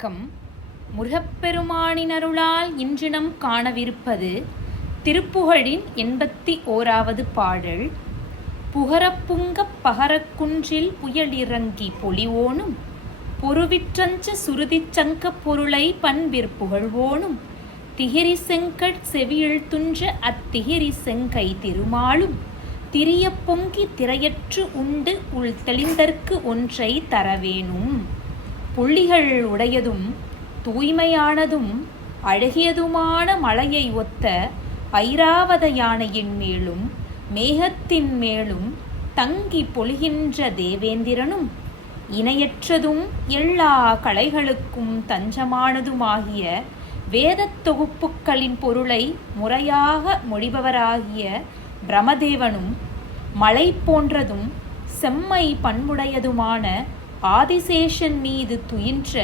வணக்கம். முருகப்பெருமானின் அருளால் இன்றினம் காணவிருப்பது திருப்புகழின் 81வது பாடல். புகரப்புங்கப் பகரக்குன்றில் புயலிறங்கி பொலிவோனும் பொருவிற்றஞ்ச சுருதிச் சங்கப் பொருளை பண்பிற் புகழ்வோனும் திகிரி செங்கட் செவியில் துன்ற அத்திகிரி செங்கை திருமாலும் திரியப் பொங்கி திரையற்று உண்டு உள் தெளிந்தற்கு ஒன்றை தரவேணும். புள்ளிகள் உடையதும் தூய்மையானதும் அழகியதுமான மலையை ஒத்த ஐராவத யானையின் மேலும் மேகத்தின் மேலும் தங்கி பொழிகின்ற தேவேந்திரனும் இணையற்றதும் எல்லா கலைகளுக்கும் தஞ்சமானதுமாகிய வேதத் தொகுப்புக்களின் பொருளை முறையாக மொழிபவராகிய பிரமதேவனும் மலை போன்றதும் செம்மை பண்புடையதுமான ஆதிசேஷன் மீது துயின்ற